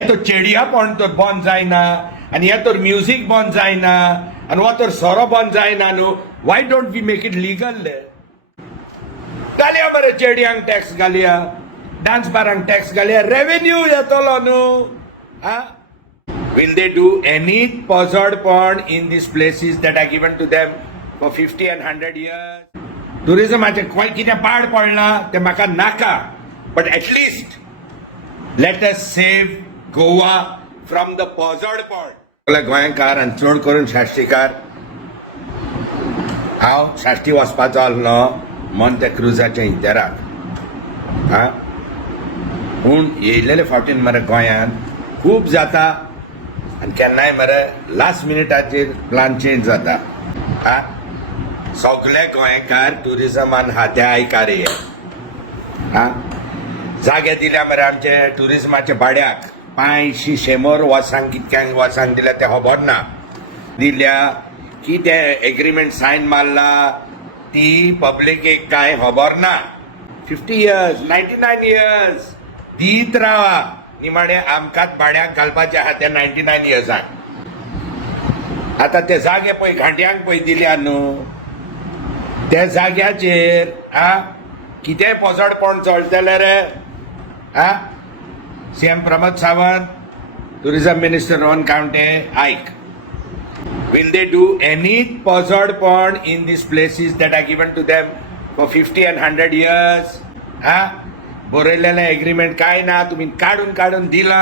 तो चेडिया पण तो बंद जायना आणि हे तर म्युझिक बंद जायना आणि हो तर सोरो बंद जायना न्हू. Why don't we make it legal? घालया बरे चेडयांक टॅक्स घालया, डान्स बारांक टॅक्स घालया, रेव्हेन्यू येतलो न्हू. Will they do any pozzardpon in these places that are given to them for 50 and 100 years? Tourismaचे खंय कितें पाड पडला ते म्हाका नाका, but at least let us save Goa from the pozzardpon. गोंयकार आनी चड करून शाश्टीकार, हांव शाश्टी वचपाचो आसलो मॉन्ते क्रुजाच्या इतेराक. पूण येयलेले फावटीन मरे गोंयांत खूब जाता आनी केन्नाय मरे लास्ट मिनिटाचेर प्लान चेंज जाता. सगळे गोंयकार ट्युरिजमान हात्या आयकार ये. जागे दिल्या मरे आमचे ट्युरिजमाच्या भाड्याक 500 वर्सांक कितक्यांक वर्सांक दिल्या ते खबर ना. दिल्या की ते एग्रीमेंट सायन मारला ती पब्लिकेक काय खबर ना. 50 years 99 years दीत रावा निमाणे आमकांच भाड्याक घालपाचे आहा त्या 99 yearसाक. आता ते जागे पळय घांट्यांक पळय दिल्या न्हू, त्या जाग्याचेर कितेंय पोजडपण चलतले रे. CM Pramod Sawant, tourism minister Rohan Khaunte, आयक. Will they do any pozzardpon in these places that are given to them for 50 and 100 years? बरयलेले agreement काय ना, तुम्ही काढून काढून दिला.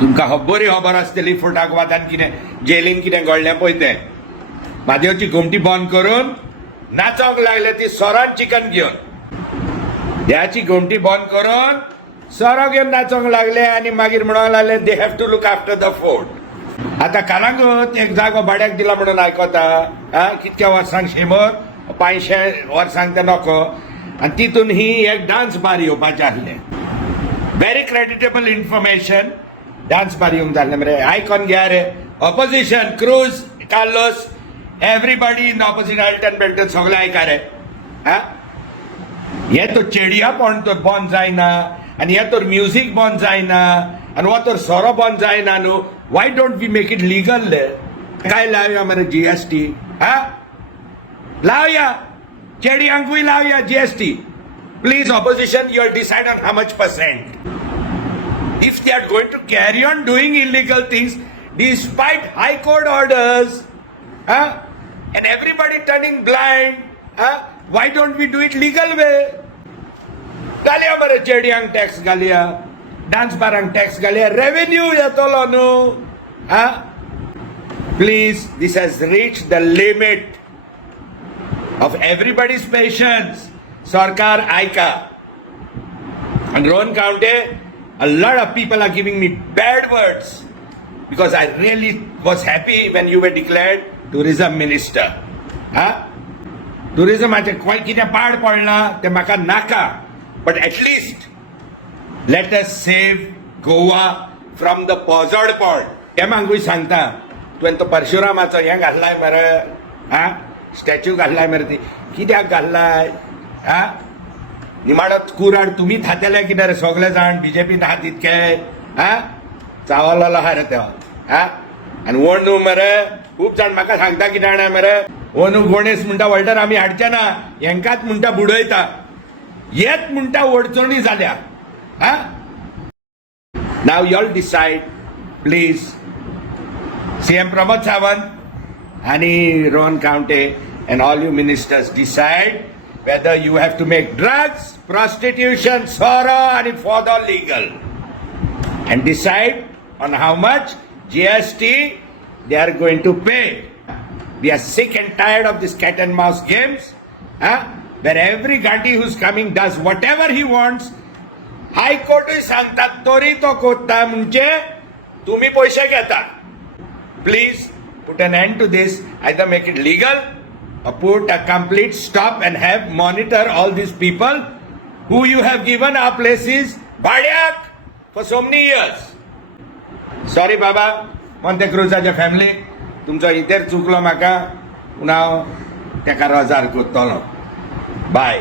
तुमकां बरी खबर आसतली फुटाक वादान कितें जेलीन कितें घडलें पळय तें. म्हादेवची घुमटी बंद करून नाचोंक लागले ती सोरान चिकन घेवन. ह्याची घुमटी बंद करून सोरो घेवन नाचोंक लागले आनी मागीर म्हणूंक लागले they have to look after the fort. आता कानांगूत एक जागो भाड्याक दिला म्हणून आयकता. कितक्या वर्सांक 100 500 वर्सांक ते नको. आणि तितून ही एक डान्स बार येवपाचें आसलें. Very creditable information. Dance bar येवंक जाल्लें मरे. आयकॉन घ्या रे. Opposition cruise Carlos everybody in opposite Alton Belton सगळे आयका रे. हे तो चेडिया पण तो बंद जायना आणि हे तर म्युझिक बंद जायना आणि हो तर सोरो बंद जायना न्हू. Why don't we make it legal? काय लावया मरे जीएसटी. लावया चेडियांकूय लावया GST. Please opposition, you decide on how much percent. If they are going to carry on doing illegal things despite high court orders, and everybody turning blind, why don't we do it legal way? घालया बरे चेडियांक tax घालया, dance बारांक tax घालया, revenue येतलो न्हू. Please, this has reached the limit of everybody's patience. Sarkar Aika. And Rohan County, a lot of people are giving me bad words because I really was happy when you were declared tourism minister. Tourismaचे खंय कितें पाड पडला ते म्हाका नाका, but at least let us save Goa from the pozzardpon. ते मागूय सांगता तुवें तो परशुरामाचो हें घातलाय मरे. स्टॅच्यू घातलाय मरे. ती कित्याक घातलाय? निमाडत कुराड तुम्ही थातेले कितें रे सगळे जाण बीजेपीन आहात तितके. चावलेलो आहा रे तेव्हा. आनी वणू मरे खूब जाण म्हाका सांगता कितें जाणा मरे, वणू गणेश म्हणटा वळटर आमी हाडचे ना, हेंकाच म्हणटा बुडयता. हेच म्हणटा वडचणी जाल्या. Now you all decide please. CM Pramod Sawant and Rohan County and all you ministers decide whether you have to make drugs, prostitution, sorrow and further legal, and decide on how much GST they are going to pay. We are sick and tired of this cat and mouse games, where every Gandhi who's coming does whatever he wants. High Court सांगतात तरी तो कोत्ता म्हणजे तुम्ही पैसे घेता. Please put an end to this. Either make it legal or put a complete stop and have monitor all these people who you have given our places bhadyak for so many years. Sorry baba, Monte Cruzaच्या family, तुमचो इतर चुकलो म्हाका. पुन्हा तेका रजार कोत्तलो. Bye.